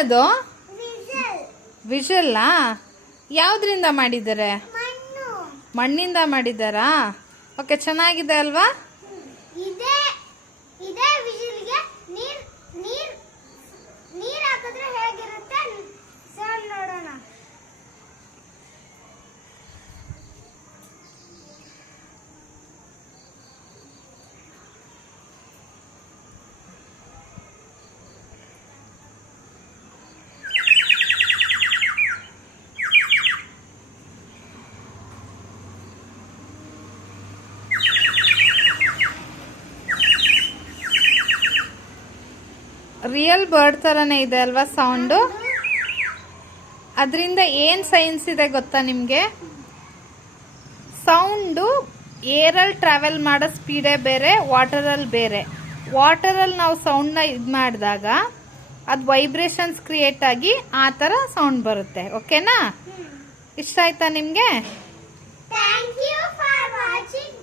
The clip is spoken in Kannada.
ಏನದು? ವಿಷಲ್ಲಾ? ಯಾವುದರಿಂದ ಮಾಡಿದ್ದಾರೆ? ಮಣ್ಣಿಂದ ಮಾಡಿದ್ದಾರಾ? ಓಕೆ, ಚೆನ್ನಾಗಿದೆ ಅಲ್ವಾ? ರಿಯಲ್ ಬರ್ಡ್ ಥರನೇ ಇದೆ ಅಲ್ವಾ ಸೌಂಡು? ಅದರಿಂದ ಏನು ಸೈನ್ಸ್ ಇದೆ ಗೊತ್ತಾ ನಿಮಗೆ? ಸೌಂಡು ಏರಲ್ಲಿ ಟ್ರಾವೆಲ್ ಮಾಡೋ ಸ್ಪೀಡೇ ಬೇರೆ, ವಾಟರಲ್ಲಿ ಬೇರೆ. ವಾಟರಲ್ಲಿ ನಾವು ಸೌಂಡ್ನ ಇದು ಮಾಡಿದಾಗ ಅದು ವೈಬ್ರೇಷನ್ಸ್ ಕ್ರಿಯೇಟ್ ಆಗಿ ಆ ಥರ ಸೌಂಡ್ ಬರುತ್ತೆ. ಓಕೆನಾ? ಇಷ್ಟ ಆಯ್ತಾ ನಿಮಗೆ? Thank you for watching.